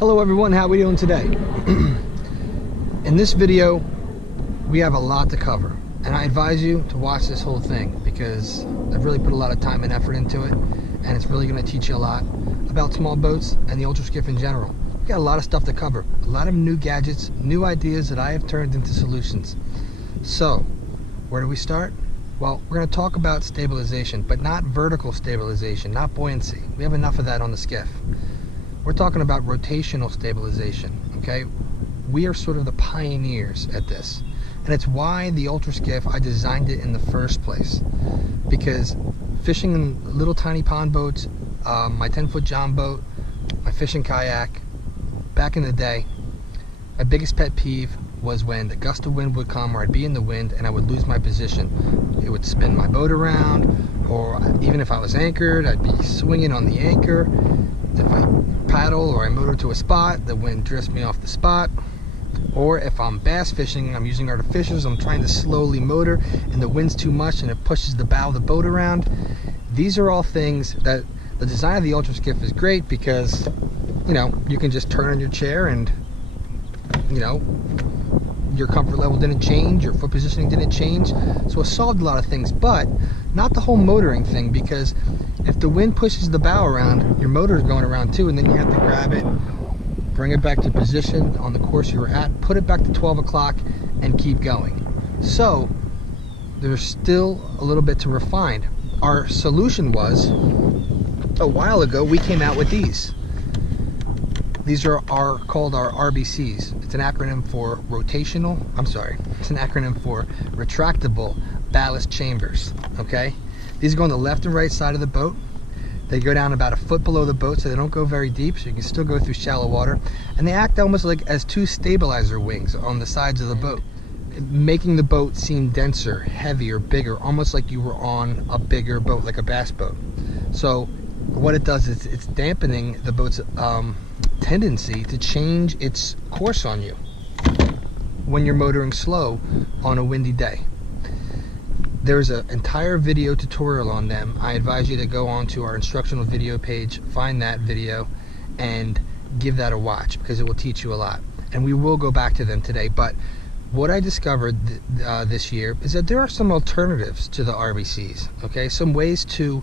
Hello everyone, how are we doing today? In this video, we have a lot to cover, and I advise you to watch this whole thing because I've really put a lot of time and effort into it, and it's really going to teach you a lot about small boats and the Ultraskiff in general. We got a lot of stuff to cover, a lot of new gadgets, new ideas that I have turned into solutions. So, where do we start? Well, we're going to talk about stabilization, but not vertical stabilization, not buoyancy. We have enough of that on the Skiff. We're talking about rotational stabilization, okay? We are sort of the pioneers at this. And it's why the Ultraskiff, I designed it in the first place. Because fishing in little tiny pond boats, my 10-foot John boat, my fishing kayak, back in the day, my biggest pet peeve was when the gust of wind would come, or I'd be in the wind and I would lose my position. It would spin my boat around, or even if I was anchored, I'd be swinging on the anchor. If I paddle or I motor to a spot, the wind drifts me off the spot. Or if I'm bass fishing, I'm using artificials, I'm trying to slowly motor and the wind's too much and it pushes the bow of the boat around. These are all things that the design of the Ultraskiff is great because, you know, you can just turn on your chair and, you know, your comfort level didn't change, your foot positioning didn't change. So it solved a lot of things, but not the whole motoring thing, because if the wind pushes the bow around, your motor is going around too, and then you have to grab it, bring it back to position on the course you were at, put it back to 12 o'clock, and keep going. So there's still a little bit to refine. Our solution was, a while ago, we came out with these. These are called our R.B.Cs. It's an acronym for rotational, it's an acronym for retractable ballast chambers, okay? These go on the left and right side of the boat. They go down about a foot below the boat, so they don't go very deep, so you can still go through shallow water. And they act almost like as two stabilizer wings on the sides of the boat, making the boat seem denser, heavier, bigger, almost like you were on a bigger boat, like a bass boat. So what it does is it's dampening the boat's tendency to change its course on you when you're motoring slow on a windy day. There's an entire video tutorial on them. I advise you to go onto our instructional video page, find that video, and give that a watch because it will teach you a lot. And we will go back to them today. But what I discovered this year is that there are some alternatives to the R.B.Cs. Okay, some ways to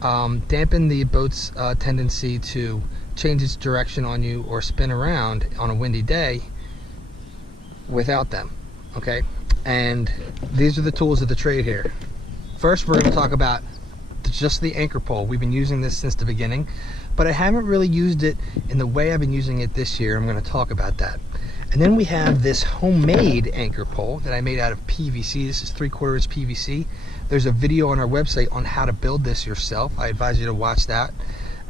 dampen the boat's tendency to change its direction on you or spin around on a windy day without them. Okay. And these are the tools of the trade here. First, we're going to talk about just the anchor pole. We've been using this since the beginning, but I haven't really used it in the way I've been using it this year. I'm going to talk about that. And then we have this homemade anchor pole that I made out of PVC. This is 3/4 inch PVC. There's a video on our website on how to build this yourself. I advise you to watch that.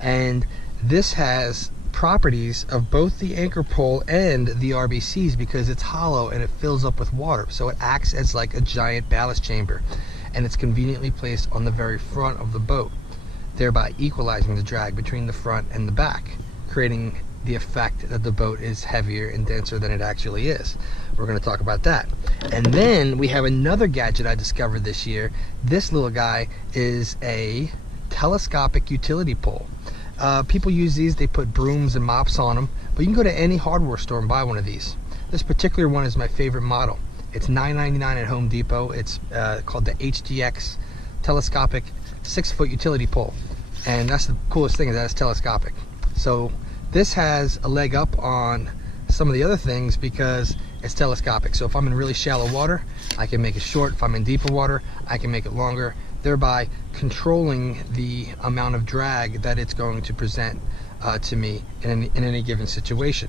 And this has properties of both the anchor pole and the R.B.Cs because it's hollow and it fills up with water, so it acts as like a giant ballast chamber, and it's conveniently placed on the very front of the boat, thereby equalizing the drag between the front and the back, creating the effect that the boat is heavier and denser than it actually is. We're going to talk about that. And then we have another gadget I discovered this year. This little guy is a telescopic utility pole. People use these, they put brooms and mops on them, but you can go to any hardware store and buy one of these. This particular one is my favorite model. It's $9.99 at Home Depot. It's called the HDX Telescopic 6-foot utility pole. And that's the coolest thing, is that it's telescopic. So this has a leg up on some of the other things because it's telescopic. So if I'm in really shallow water, I can make it short. If I'm in deeper water, I can make it longer, thereby controlling the amount of drag that it's going to present to me in any given situation.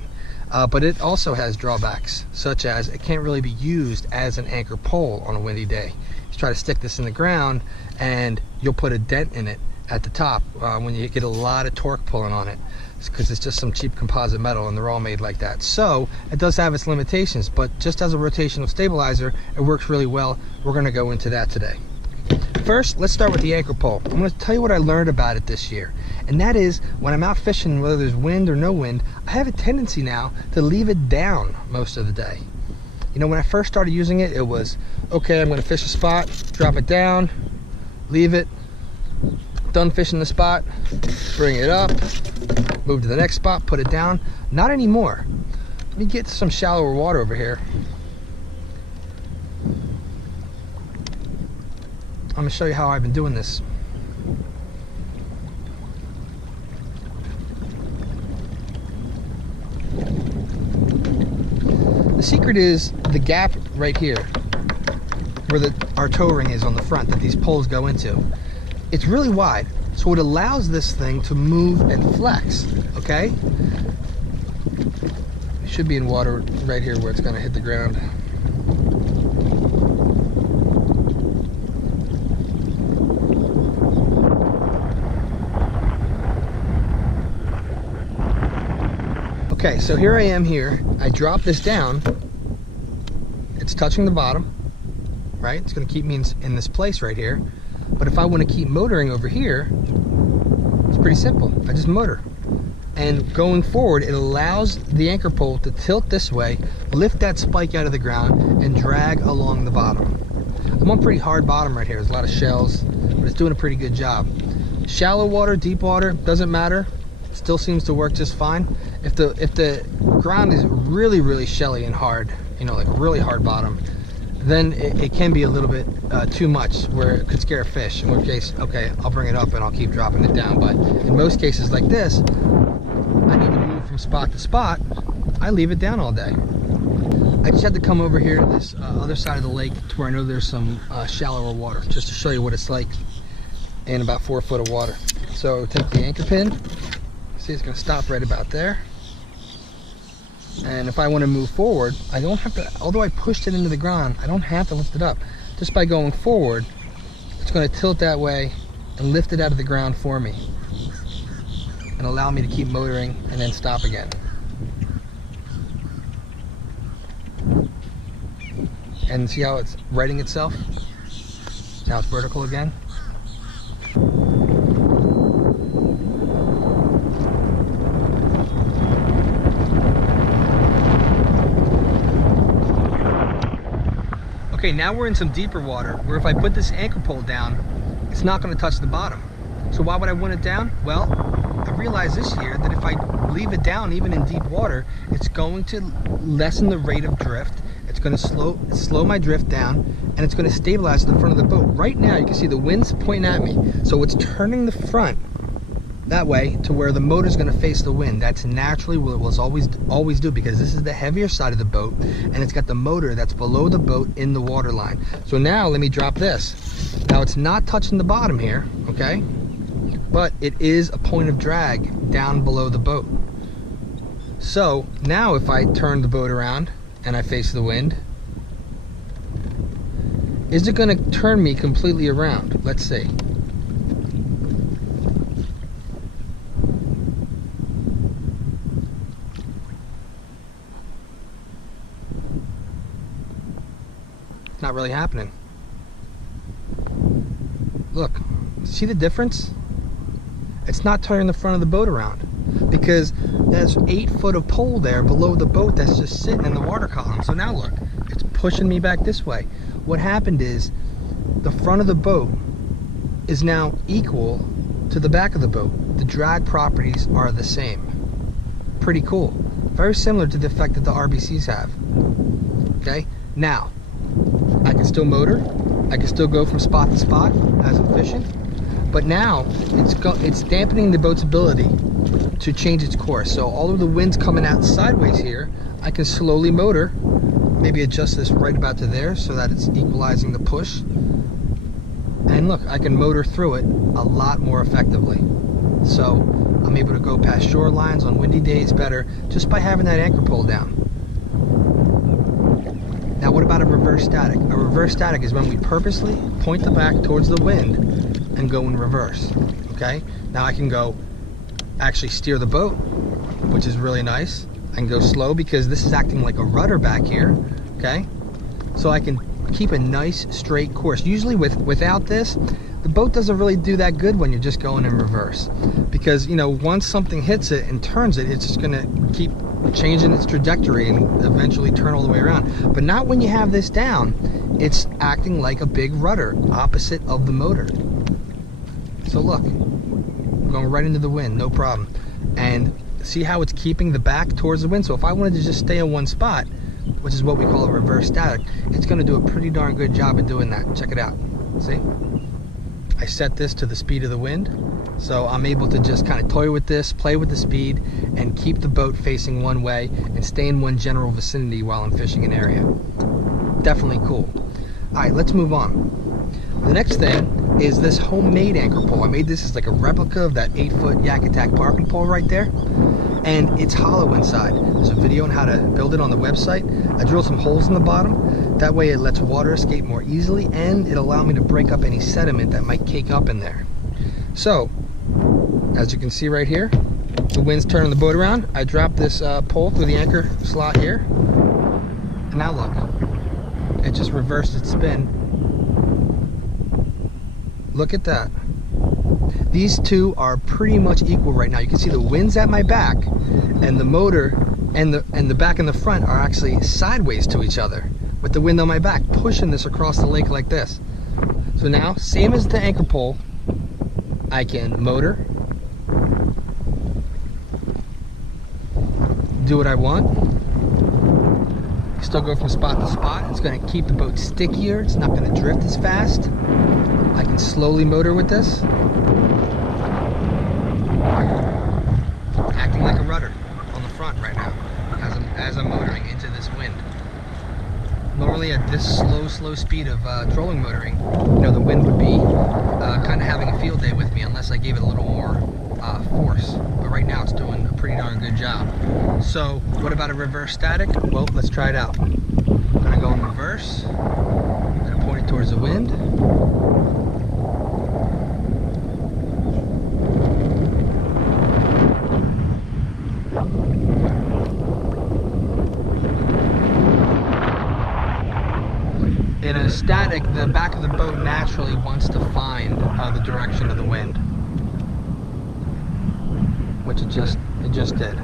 But it also has drawbacks, such as it can't really be used as an anchor pole on a windy day. You try to stick this in the ground and you'll put a dent in it at the top when you get a lot of torque pulling on it, because it's just some cheap composite metal and they're all made like that. So it does have its limitations, but just as a rotational stabilizer, it works really well. We're going to go into that today. First, let's start with the anchor pole. I'm going to tell you what I learned about it this year. And that is, when I'm out fishing, whether there's wind or no wind, I have a tendency now to leave it down most of the day. You know, when I first started using it, it was, okay, I'm going to fish a spot, drop it down, leave it, Done fishing the spot, bring it up, move to the next spot, put it down. Not anymore. Let me get some shallower water over here. I'm gonna show you how I've been doing this. The secret is the gap right here where our toe ring is on the front that these poles go into. It's really wide, so it allows this thing to move and flex, okay? It should be in water right here where it's gonna hit the ground. Okay, so here I am here. I drop this down. It's touching the bottom, right? It's gonna keep me in this place right here. But if I want to keep motoring over here, it's pretty simple. I just motor. And going forward, it allows the anchor pole to tilt this way, lift that spike out of the ground, and drag along the bottom. I'm on pretty hard bottom right here. There's a lot of shells, but it's doing a pretty good job. Shallow water, deep water, doesn't matter. It still seems to work just fine. If the ground is really, really shelly and hard, you know, like a really hard bottom, then it can be a little bit too much where it could scare a fish, in which case, okay, I'll bring it up and I'll keep dropping it down. But in most cases like this, I need to move from spot to spot, I leave it down all day. I just had to come over here to this other side of the lake to where I know there's some shallower water, just to show you what it's like in about 4 foot of water. So take the anchor pin, see it's gonna stop right about there. And if I want to move forward, I don't have to, although I pushed it into the ground, I don't have to lift it up. Just by going forward, it's going to tilt that way and lift it out of the ground for me and allow me to keep motoring and then stop again. And see how it's righting itself? Now it's vertical again. Okay, now we're in some deeper water where if I put this anchor pole down, it's not going to touch the bottom. So why would I want it down? Well, I realized this year that if I leave it down even in deep water, it's going to lessen the rate of drift. It's going to slow my drift down, and it's going to stabilize the front of the boat. Right now you can see the wind's pointing at me, so it's turning the front that way to where the motor's going to face the wind. That's naturally what it will always do, because this is the heavier side of the boat and it's got the motor that's below the boat in the water line. So now let me drop this. Now it's not touching the bottom here, okay, but it is a point of drag down below the boat. So now if I turn the boat around and I face the wind, is it going to turn me completely around? Let's see. Not really happening. Look, see the difference? It's not turning the front of the boat around because there's 8 foot of pole there below the boat that's just sitting in the water column. So now look, it's pushing me back this way. What happened is the front of the boat is now equal to the back of the boat. The drag properties are the same. Pretty cool. Very similar to the effect that the R.B.Cs have. Okay, now I can still motor, I can still go from spot to spot as I'm fishing, but now it's dampening the boat's ability to change its course. So although the wind's coming out sideways here, I can slowly motor, maybe adjust this right about to there so that it's equalizing the push. And look, I can motor through it a lot more effectively. So I'm able to go past shorelines on windy days better just by having that anchor pole down. Now what about a reverse static? A reverse static is when we purposely point the back towards the wind and go in reverse, okay? Now I can go actually steer the boat, which is really nice. I can go slow because this is acting like a rudder back here, okay? So I can keep a nice straight course. Usually without this, the boat doesn't really do that good when you're just going in reverse, because you know, once something hits it and turns it, it's just gonna keep changing its trajectory and eventually turn all the way around. But not when you have this down. It's acting like a big rudder opposite of the motor. So look, going right into the wind, no problem. And see how it's keeping the back towards the wind? So if I wanted to just stay in one spot, which is what we call a reverse static, it's going to do a pretty darn good job of doing that. Check it out. See? I set this to the speed of the wind, so I'm able to just kind of toy with this, play with the speed, and keep the boat facing one way and stay in one general vicinity while I'm fishing an area. Definitely cool. Alright, let's move on. The next thing is this homemade anchor pole. I made this as like a replica of that 8-foot Yak Attack parking pole right there. And it's hollow inside. There's a video on how to build it on the website. I drilled some holes in the bottom. That way it lets water escape more easily, and it'll allow me to break up any sediment that might cake up in there. So, as you can see right here, the wind's turning the boat around. I dropped this pole through the anchor slot here. And now look, it just reversed its spin. Look at that. These two are pretty much equal right now. You can see the wind's at my back, and the motor and the back and the front are actually sideways to each other, with the wind on my back pushing this across the lake like this. So now, same as the anchor pole, I can motor, do what I want, still go from spot to spot. It's going to keep the boat stickier. It's not going to drift as fast. I can slowly motor with this, acting like a rudder on the front right now as I'm motoring into this wind. Normally at this slow speed of trolling motoring, you know, the wind would be kind of having a field day with me unless I gave it a little more force. But right now it's doing a pretty darn good job. So what about a reverse static? Well, let's try it out. I'm going to go in reverse. I'm going to point it towards the wind. In a static, the back of the boat naturally wants to find the direction of the wind, which it just did.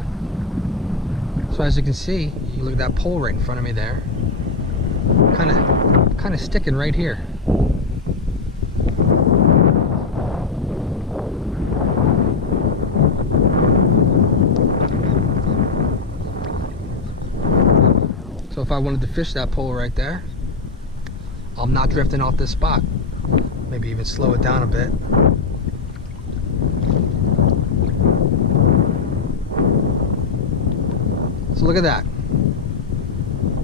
So as you can see, you look at that pole right in front of me there, kind of sticking right here. So if I wanted to fish that pole right there, I'm not drifting off this spot. Maybe even slow it down a bit. So look at that.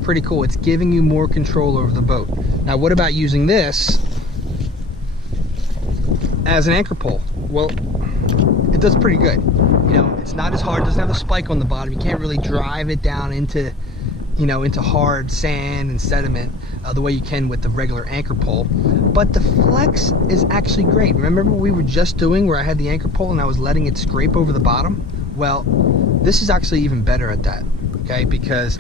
Pretty cool. It's giving you more control over the boat. Now what about using this as an anchor pole? Well, it does pretty good. You know, it's not as hard. It doesn't have a spike on the bottom. You can't really drive it down into, you know, into hard sand and sediment the way you can with the regular anchor pole. But the flex is actually great. Remember what we were just doing where I had the anchor pole and I was letting it scrape over the bottom? Well, this is actually even better at that, okay? Because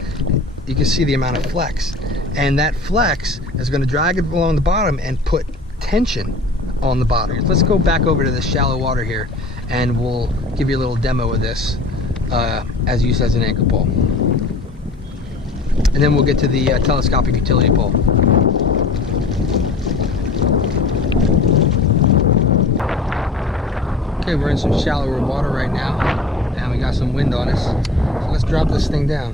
you can see the amount of flex. And that flex is going to drag it along the bottom and put tension on the bottom. Let's go back over to the shallow water here and we'll give you a little demo of this as used as an anchor pole. And then we'll get to the telescopic utility pole. Okay, we're in some shallower water right now, and we got some wind on us. So let's drop this thing down.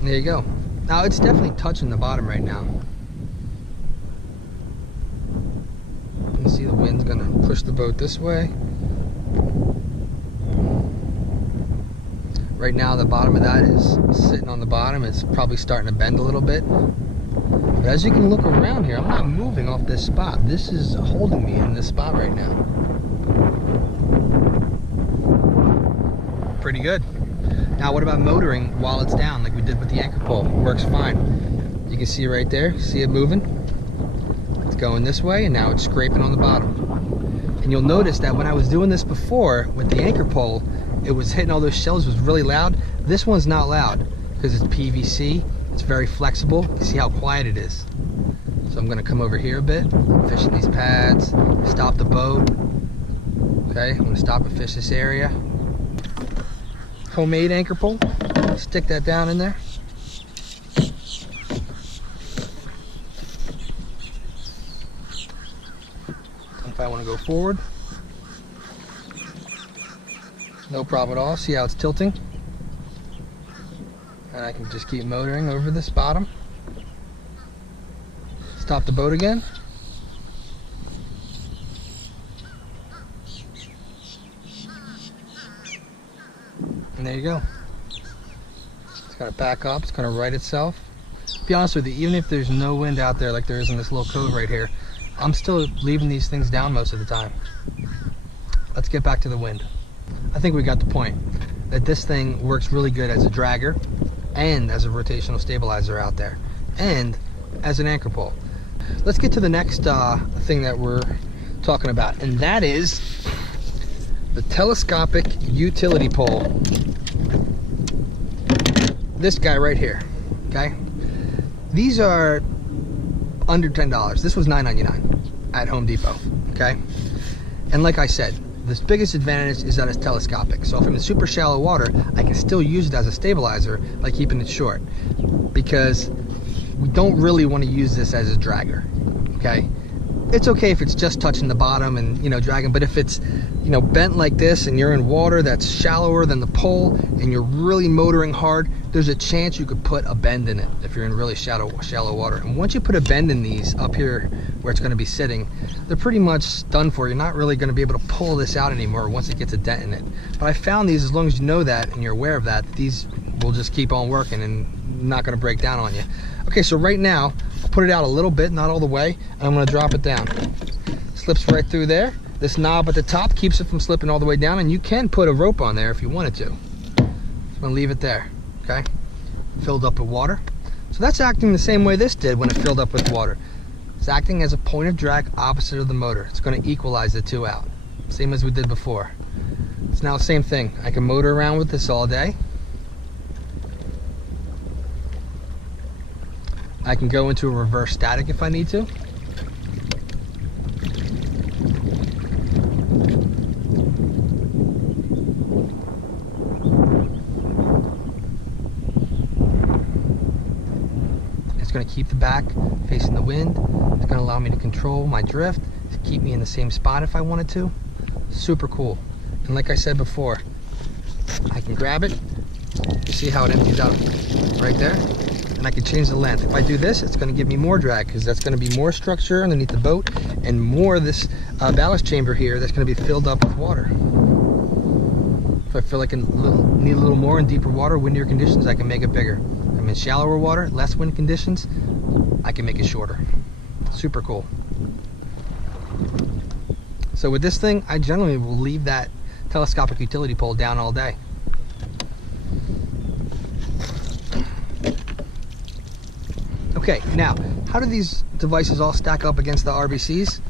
There you go. Now it's definitely touching the bottom right now. You can see the wind's gonna push the boat this way. Right now the bottom of that is sitting on the bottom. It's probably starting to bend a little bit. But as you can look around here, I'm not moving off this spot. This is holding me in this spot right now. Pretty good. Now what about motoring while it's down like we did with the anchor pole? It works fine. You can see right there, see it moving? It's going this way and now it's scraping on the bottom. And you'll notice that when I was doing this before with the anchor pole, it was hitting all those shells, it was really loud. This one's not loud because it's PVC. It's very flexible. You see how quiet it is. So I'm gonna come over here a bit, fishing these pads, stop the boat. Okay, I'm gonna stop and fish this area. Homemade anchor pole, stick that down in there. I want to go forward, no problem at all. See how it's tilting? And I can just keep motoring over this bottom. Stop the boat again. And there you go. It's going to back up, it's going to right itself. To be honest with you, even if there's no wind out there like there is in this little cove right here, I'm still leaving these things down most of the time. Let's get back to the wind. I think we got the point that this thing works really good as a dragger and as a rotational stabilizer out there and as an anchor pole. Let's get to the next thing that we're talking about, and that is the telescopic utility pole. This guy right here, okay? These are under $10. This was $9.99 at Home Depot, okay? And like I said, the biggest advantage is that it's telescopic. So if I'm in super shallow water, I can still use it as a stabilizer by keeping it short, because we don't really want to use this as a dragger, okay? It's okay if it's just touching the bottom and, you know, dragging, but if it's, you know, bent like this and you're in water that's shallower than the pole and you're really motoring hard, there's a chance you could put a bend in it if you're in really shallow water. And once you put a bend in these up here where it's going to be sitting, they're pretty much done for. You're not really going to be able to pull this out anymore once it gets a dent in it. But I found these, as long as you know that and you're aware of that, these will just keep on working and not going to break down on you. Okay, so right now, I'll put it out a little bit, not all the way, and I'm going to drop it down. Slips right through there. This knob at the top keeps it from slipping all the way down, and you can put a rope on there if you wanted to. I'm going to leave it there, okay? Filled up with water. So that's acting the same way this did when it filled up with water. It's acting as a point of drag opposite of the motor. It's going to equalize the two out, same as we did before. It's now the same thing. I can motor around with this all day. I can go into a reverse static if I need to. It's going to keep the back facing the wind. It's going to allow me to control my drift, to keep me in the same spot if I wanted to. Super cool. And like I said before, I can grab it. See how it empties out right there? And I can change the length. If I do this, it's going to give me more drag, because that's going to be more structure underneath the boat and more of this ballast chamber here that's going to be filled up with water. If I feel like I need a little more in deeper water, windier conditions, I can make it bigger. If I'm in shallower water, less wind conditions, I can make it shorter. Super cool. So with this thing, I generally will leave that telescopic utility pole down all day. Okay, now, how do these devices all stack up against the R.B.Cs?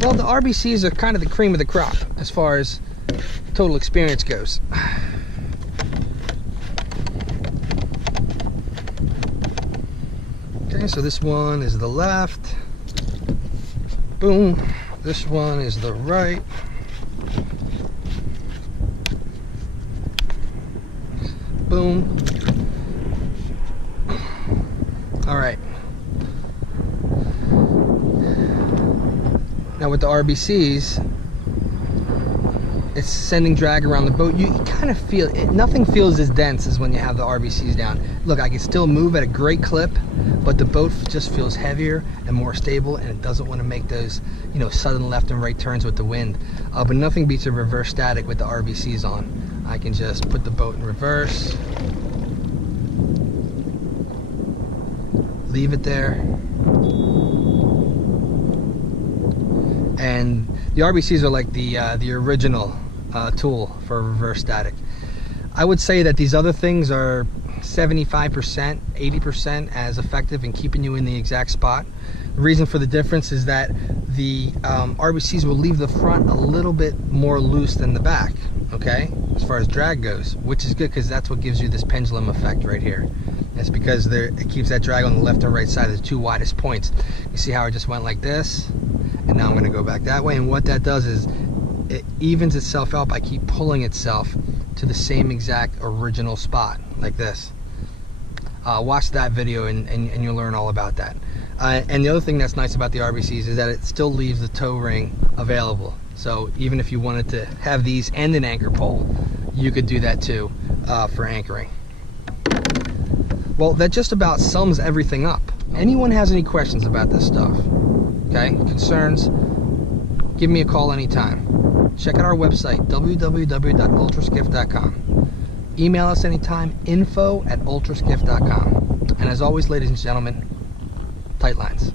Well, the R.B.Cs are kind of the cream of the crop as far as total experience goes. Okay, so this one is the left. Boom. This one is the right. Boom. All right. Now with the R.B.Cs, it's sending drag around the boat. You kind of feel it. Nothing feels as dense as when you have the R.B.Cs down. Look, I can still move at a great clip, but the boat just feels heavier and more stable, and it doesn't want to make those, you know, sudden left and right turns with the wind. But nothing beats a reverse static with the R.B.Cs on. I can just put the boat in reverse, leave it there. And the R.B.Cs are like the original tool for reverse static. I would say that these other things are 75%, 80% as effective in keeping you in the exact spot. The reason for the difference is that the R.B.Cs will leave the front a little bit more loose than the back, okay, as far as drag goes, which is good because that's what gives you this pendulum effect right here. It's because it keeps that drag on the left and right side of the two widest points. You see how I just went like this, and now I'm going to go back that way, and what that does is it evens itself out by keep pulling itself to the same exact original spot, like this. Watch that video and you'll learn all about that. And the other thing that's nice about the R.B.Cs is that it still leaves the tow ring available. So even if you wanted to have these and an anchor pole, you could do that too for anchoring. Well, that just about sums everything up. Anyone has any questions about this stuff, okay, concerns, give me a call anytime. Check out our website, www.ultraskiff.com. Email us anytime, info@ultraskiff.com. And as always, ladies and gentlemen, tight lines.